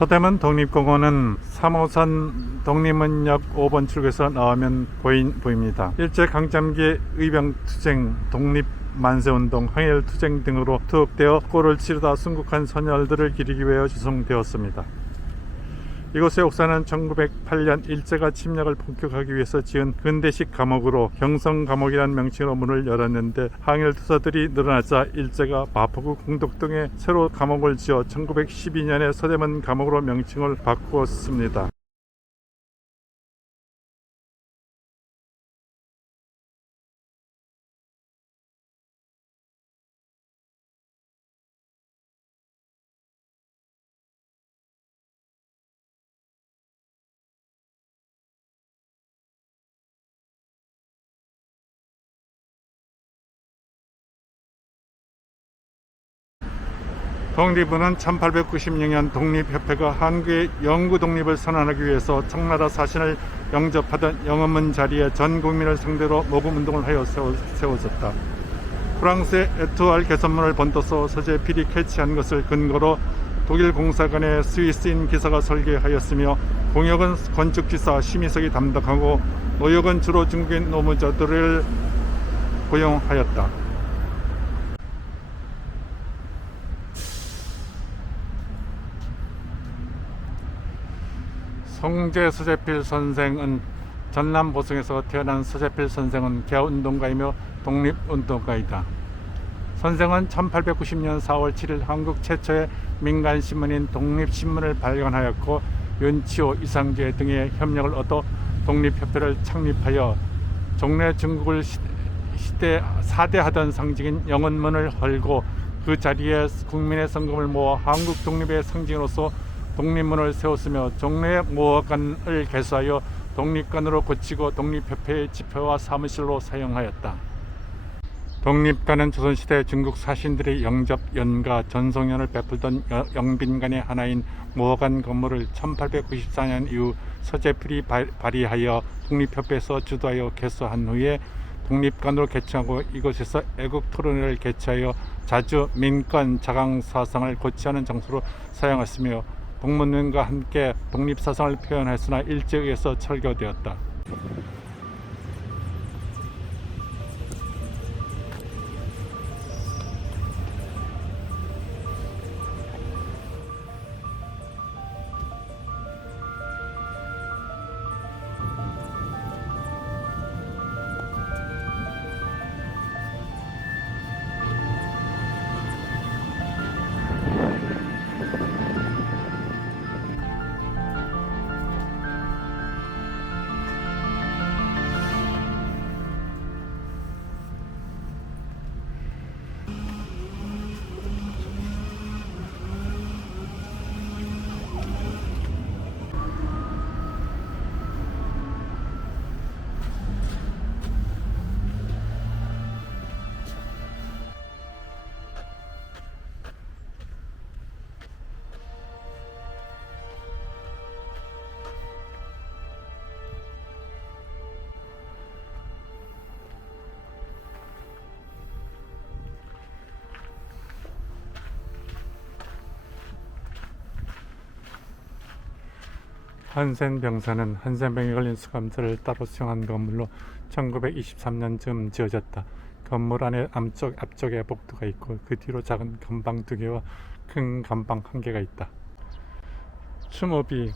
서대문 독립공원은 3호선 독립문역 5번 출구에서 나오면 보입니다. 일제강점기 의병투쟁, 독립만세운동, 항일투쟁 등으로 투옥되어 골을 치르다 순국한 선열들을 기리기 위하여 조성되었습니다. 이곳의 옥사는 1908년 일제가 침략을 본격하기 위해서 지은 근대식 감옥으로 경성감옥이라는 명칭으로 문을 열었는데 항일투사들이 늘어나자 일제가 마포구 공덕동에 새로 감옥을 지어 1912년에 서대문 감옥으로 명칭을 바꾸었습니다. 독립부는 1896년 독립협회가 한국의 영구 독립을 선언하기 위해서 청나라 사신을 영접하던 영원문 자리에 전 국민을 상대로 모금운동을 하여 세워졌다. 프랑스의 에투알 개선문을 번떠서 서재 필히 캐치한 것을 근거로 독일 공사관의 스위스인 기사가 설계하였으며 공역은 건축기사 심희석이 담당하고 노역은 주로 중국인 노무자들을 고용하였다. 송제 서재필 선생은 전남 보성에서 태어난 서재필 선생은 개화운동가이며 독립운동가이다. 선생은 1890년 4월 7일 한국 최초의 민간신문인 독립신문을 발간하였고 윤치호, 이상재 등의 협력을 얻어 독립협회를 창립하여 종래 중국을 사대하던 상징인 영원문을 헐고 그 자리에 국민의 성금을 모아 한국 독립의 상징으로서 독립문을 세웠으며 종래 모화관을 개수하여 독립관으로 고치고 독립협회의 집회와 사무실로 사용하였다. 독립관은 조선시대 중국 사신들의 영접, 연가, 전송연을 베풀던 영빈관의 하나인 모화관 건물을 1894년 이후 서재필이 발의하여 독립협회에서 주도하여 개수한 후에 독립관으로 개칭하고 이곳에서 애국토론회를 개최하여 자주 민권 자강사상을 고취하는 장소로 사용했으며 독문면과 함께 독립사상을 표현했으나 일제에 의해서 철거되었다. 한센병사는 한센병에 걸린 수감자를 따로 수용한 건물로 1923년쯤 지어졌다. 건물 안에 앞쪽에 복도가 있고 그 뒤로 작은 감방 2개와 큰 감방 1개가 있다. 추모비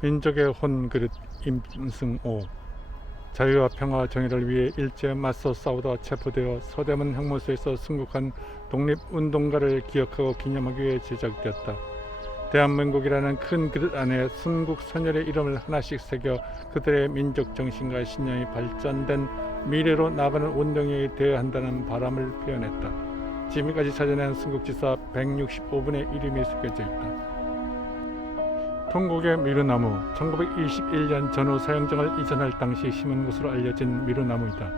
민족의 혼그릇 임승오 자유와 평화 정의를 위해 일제에 맞서 싸우다 체포되어 서대문 형무소에서 순국한 독립운동가를 기억하고 기념하기 위해 제작되었다. 대한민국이라는 큰 그릇 안에 순국 선열의 이름을 하나씩 새겨 그들의 민족 정신과 신념이 발전된 미래로 나아가는 운동이 되어야 한다는 바람을 표현했다. 지금까지 찾아낸 순국지사 165분의 이름이 새겨져 있다. 통곡의 미루나무 1921년 전후 사형장을 이전할 당시 심은 곳으로 알려진 미루나무이다.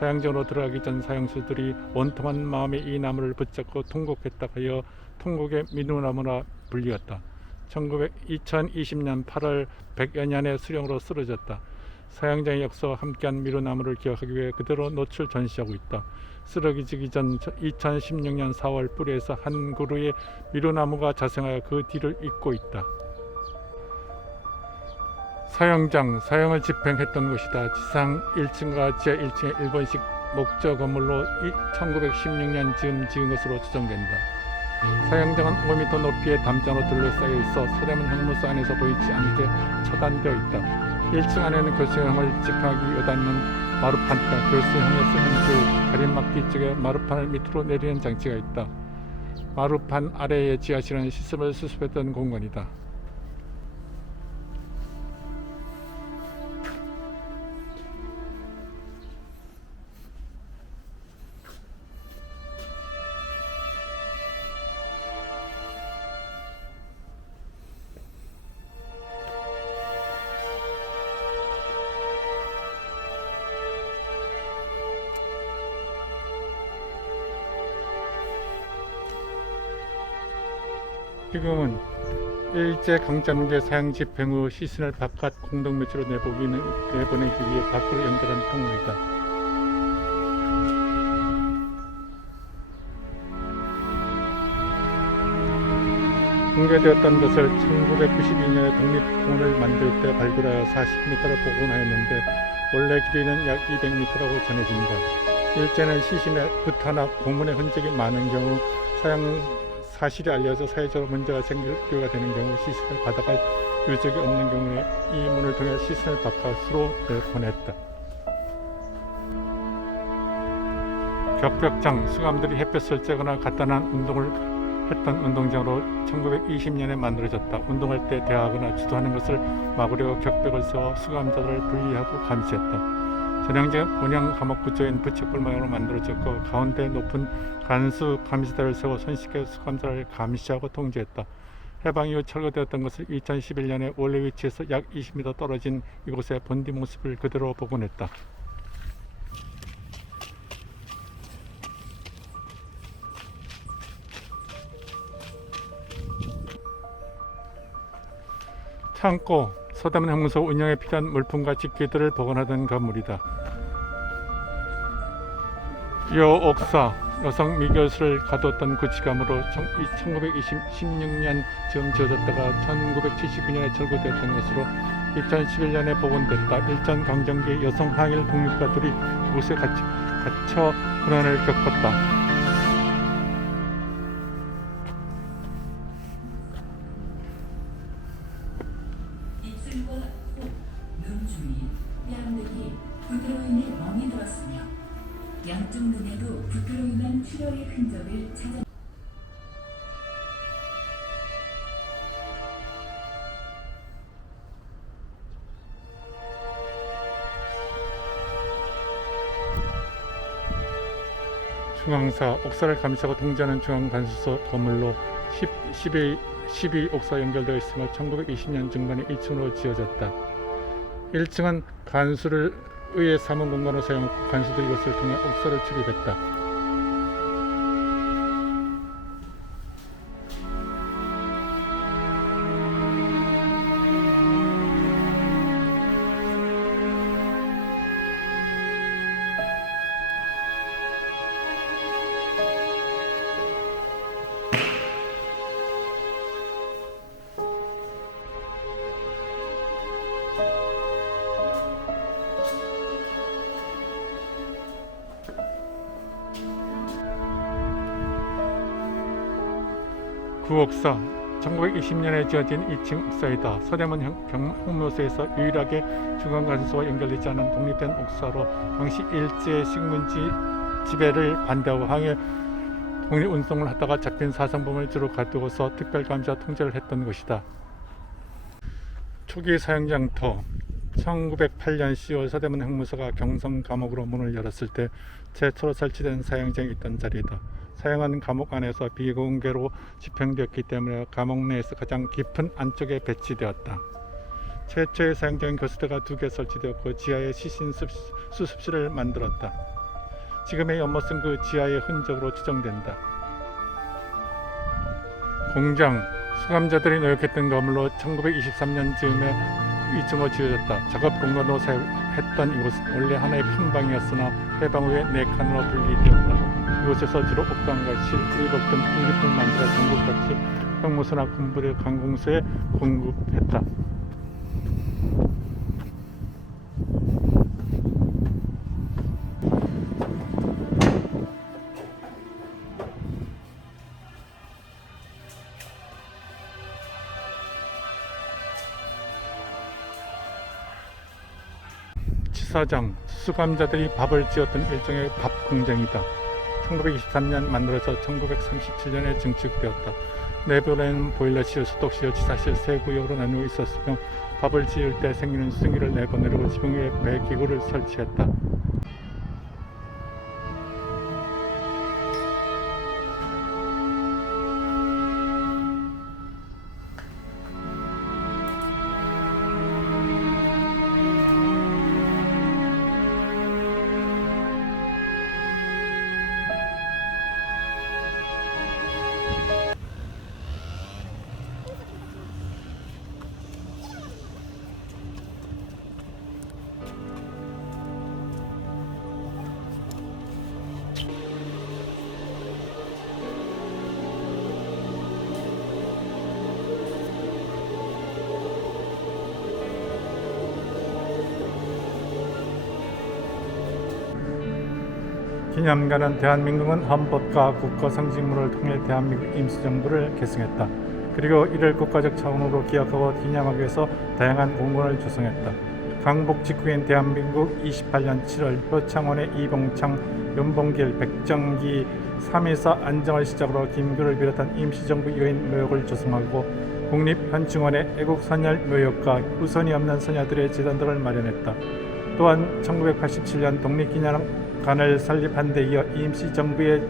사형장으로 들어가기 전 사형수들이 온통한 마음에 이 나무를 붙잡고 통곡했다 하여 통곡의 미루나무라 불리었다. 2020년 8월 100여 년의 수령으로 쓰러졌다. 사형장의 역사와 함께한 미루나무를 기억하기 위해 그대로 노출 전시하고 있다. 쓰러지기 전 2016년 4월 뿌리에서 한 그루의 미루나무가 자생하여 그 뒤를 잇고 있다. 사형을 집행했던 곳이다. 지상 1층과 지하 1층의 일본식 목조 건물로 1916년 즈음 지은 것으로 추정된다. 사형장은 5m 높이의 담장으로 둘러싸여 있어 서대문 형무소 안에서 보이지 않게 차단되어 있다. 1층 안에는 교수형을 집행하기 요닿는 마루판과 교수형에 쓰는 줄 가림막기 쪽에 마루판을 밑으로 내리는 장치가 있다. 마루판 아래의 지하실은 시설을 수습했던 공간이다. 지금은 일제강점기 사형 집행 후 시신을 바깥 공동묘지로 내보내기 위해 밖으로 연결한 통로이다. 붕괴되었던 것을 1992년에 독립공원을 만들 때 발굴하여 40m로 복원하였는데 원래 길이는 약 200m라고 전해진다. 일제는 시신에 구타나 고문의 흔적이 많은 경우 사형 사실이 알려져 사회적으로 문제가 생길 기회가 되는 경우 시신을 받아갈 유적이 없는 경우에 이 문을 통해 시신을 바깥으로 보냈다. 격벽장, 수감들이 햇볕을 쬐거나 간단한 운동을 했던 운동장으로 1920년에 만들어졌다. 운동할 때 대하거나 주도하는 것을 막으려 격벽을 세워 수감자들을 분리하고 감시했다. 전형적인 원형 감옥 구조인 부채꼴 모양으로 만들어졌고 가운데 높은 간수 감시대를 세워 손쉽게 수감자를 감시하고 통제했다. 해방 이후 철거되었던 것을 2011년에 원래 위치에서 약 20m 떨어진 이곳의 본디 모습을 그대로 복원했다. 창고, 서대문 형무소 운영에 필요한 물품과 집기들을 보관하던 건물이다. 여옥사, 여성 미교수를 가두었던 구치감으로 1916년 즈음 지어졌다가 1979년에 철거되었던 것으로 2011년에 복원됐다. 일전강점기 여성 항일 독립가들이 이곳에 갇혀 고난을 겪었다. 입술과 코, 눈 주위, 뺨 등이 부드러 인해 멍이 들었으며 양쪽 눈에도 부드러 인한 출혈의 흔적을 찾아 중앙사, 옥사를 감시하고 통제하는 중앙관수소 건물로 12 옥사 연결되어 있으며 1920년 중반에 2층으로 지어졌다. 1층은 간수를 의회 사문 공간으로 사용하고 간수들이 이것을 통해 옥사를 출입했다. 구옥사, 1920년에 지어진 2층 옥사이다. 서대문 형무소에서 유일하게 중앙간수소와 연결되지 않은 독립된 옥사로 당시 일제 식민지 지배를 반대하고 항해 독립운동을 하다가 잡힌 사상범을 주로 가두고서 특별감시와 통제를 했던 것이다. 초기 사형장터, 1908년 10월 서대문 형무소가 경성 감옥으로 문을 열었을 때 최초로 설치된 사형장이 있던 자리이다. 사형은 감옥 안에서 비공개로 집행되었기 때문에 감옥 내에서 가장 깊은 안쪽에 배치되었다. 최초의 사형장인 교수대가 2개 설치되었고 지하에 시신 수습실을 만들었다. 지금의 연못은 그 지하의 흔적으로 추정된다. 공장, 수감자들이 노역했던 건물로 1923년 즈음에 2층으로 지어졌다. 작업 공간으로 사용했던 이곳은 원래 하나의 큰 방이었으나 해방 후에 4칸으로 분리되었다. 이곳에서 주로 옥상과 실, 의복 등 독립을 만들어 전국 각지 형무소나 군부대 관공서에 공급했다. 역사장, 수감자들이 밥을 지었던 일종의 밥 공장이다. 1923년 만들어져 1937년에 증축되었다. 내부에는 보일러실, 소독실, 지사실 세 구역으로 나누어 있었으며 밥을 지을 때 생기는 수증기를 내보내려고 지붕 위에 배기구를 설치했다. 기념관은 대한민국은 헌법과 국가 상징물을 통해 대한민국 임시정부를 계승했다. 그리고 이를 국가적 차원으로 기억하고 기념하기 위해서 다양한 공간을 조성했다. 강복 직후인 대한민국 28년 7월 효창원의 이봉창, 윤봉길, 백정기 3.14 안정을 시작으로 김구를 비롯한 임시정부 요인 묘역을 조성하고 국립현충원의 애국선열 묘역과 후손이 없는 선녀들의 재단들을 마련했다. 또한 1987년 독립기념관을 설립한 데 이어 임시정부에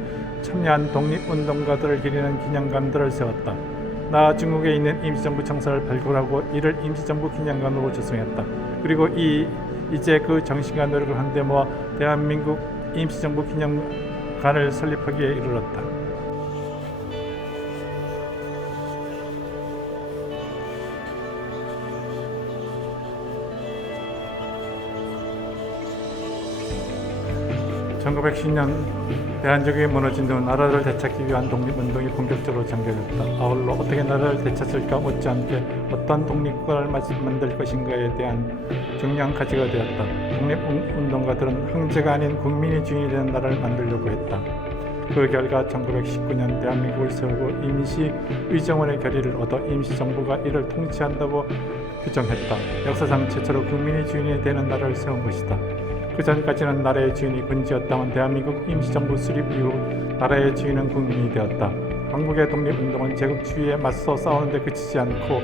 참여한 독립운동가들을 기리는 기념관들을 세웠다. 나아 중국에 있는 임시정부 청사를 발굴하고 이를 임시정부 기념관으로 조성했다. 그리고 이제 그 정신과 노력을 한데 모아 대한민국 임시정부 기념관을 설립하기에 이르렀다. (1910년) 대한민국이 무너진 후 나라를 되찾기 위한 독립운동이 본격적으로 전개됐다. 아울러 어떻게 나라를 되찾을까, 못지않게 어떤 독립국가를 만들 것인가에 대한 중요한 과제가 되었다. 독립운동가들은 황제가 아닌 국민이 주인이 되는 나라를 만들려고 했다. 그 결과 1919년 대한민국을 세우고 임시의정원의 결의를 얻어 임시정부가 이를 통치한다고 규정했다. 역사상 최초로 국민이 주인이 되는 나라를 세운 것이다. 그 전까지는 나라의 주인이 군주였다면 대한민국 임시정부 수립 이후 나라의 주인은 국민이 되었다. 한국의 독립운동은 제국주의에 맞서 싸우는 데 그치지 않고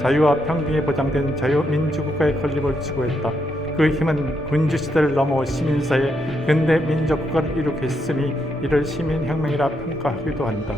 자유와 평등이 보장된 자유민주국가의 건립을 추구했다. 그 힘은 군주시대를 넘어 시민사회, 근대 민족국가를 이루게 했으니 이를 시민혁명이라 평가하기도 한다.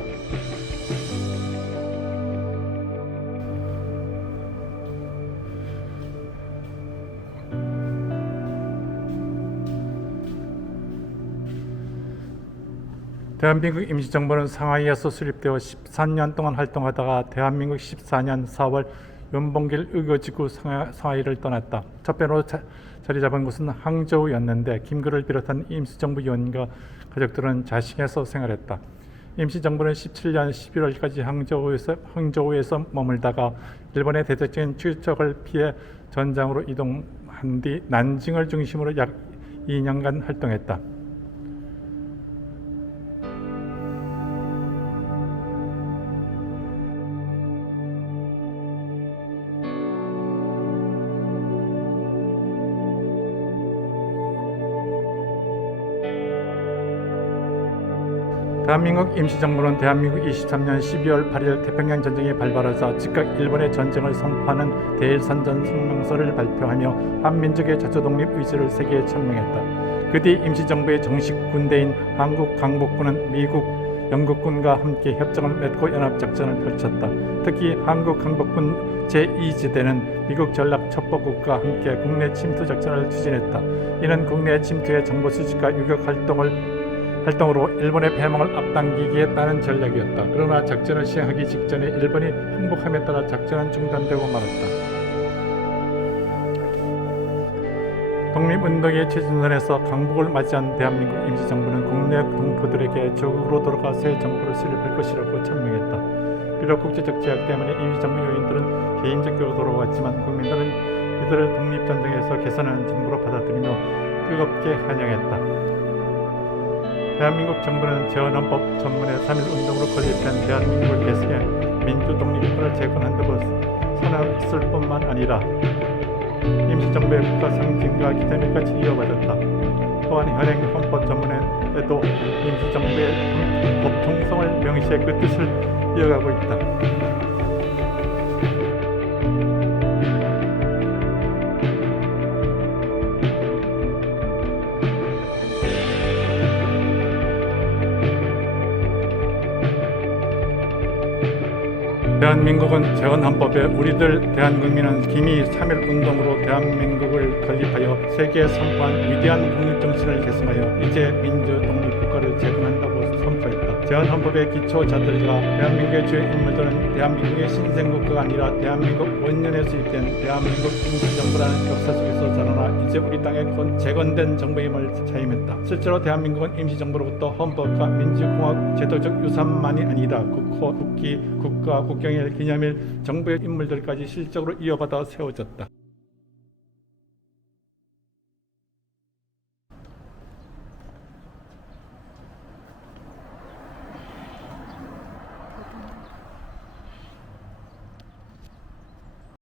대한민국 임시정부는 상하이에서 수립되어 13년 동안 활동하다가 대한민국 14년 4월 윤봉길 의거지구 상하이를 떠났다. 첫 배로 자리 잡은 곳은 항저우였는데 김구를 비롯한 임시정부 요원과 가족들은 자식에서 생활했다. 임시정부는 17년 11월까지 항저우에서 머물다가 일본의 대대적인 추적을 피해 전장으로 이동한 뒤 난징을 중심으로 약 2년간 활동했다. 대한민국 임시정부는 대한민국 23년 12월 8일 태평양 전쟁이 발발하자 즉각 일본의 전쟁을 선포하는 대일선전 성명서를 발표하며 한민족의 자주독립 의지를 세계에 천명했다. 그 뒤 임시정부의 정식 군대인 한국 강복군은 미국, 영국군과 함께 협정을 맺고 연합작전을 펼쳤다. 특히 한국 강복군 제2지대는 미국 전략 첩보국과 함께 국내 침투 작전을 추진했다. 이는 국내 침투의 정보 수집과 유격 활동으로 일본의 패망을 앞당기기에 따른 전략이었다. 그러나 작전을 시행하기 직전에 일본이 항복함에 따라 작전은 중단되고 말았다. 독립운동의 최전선에서 강복을 맞이한 대한민국 임시정부는 국내 동포들에게 조국으로 돌아가 새 정부를 수립할 것이라고 천명했다. 비록 국제적 제약 때문에 임시정부 요인들은 개인적 교도로 왔지만 국민들은 이들을 독립전쟁에서 개선하는 정부로 받아들이며 뜨겁게 환영했다. 대한민국 정부는 재헌헌법 전문의 3.1운동으로 건립된 대한민국을 개성해 민주독립국가를 재건한다고 선언했을 뿐만 아니라 임시정부의 국가 상징과 기념일까지 이어받았다. 또한 현행 헌법 전문에도 임시정부의 법통성을 명시해 그 뜻을 이어가고 있다. 대한민국은 재헌헌법에 우리들 대한국민은 기미 3.1 운동으로 대한민국을 건립하여 세계에 선포한 위대한 독립정신을 계승하여 이제 민주 독립국가를 재건한다고 선포했다. 재헌헌법의 기초자들과 대한민국의 주요 인물들은 대한민국의 신생국가가 아니라 대한민국 원년에 수립된 대한민국 임시정부라는 역사 속에서 자라나 이제 우리 땅에 곧 재건된 정부임을 자임했다. 실제로 대한민국은 임시정부로부터 헌법과 민주공화국 제도적 유산만이 아니라 국호, 국기, 국가, 국경일, 기념일, 정부의 인물들까지 실적으로 이어받아 세워졌다.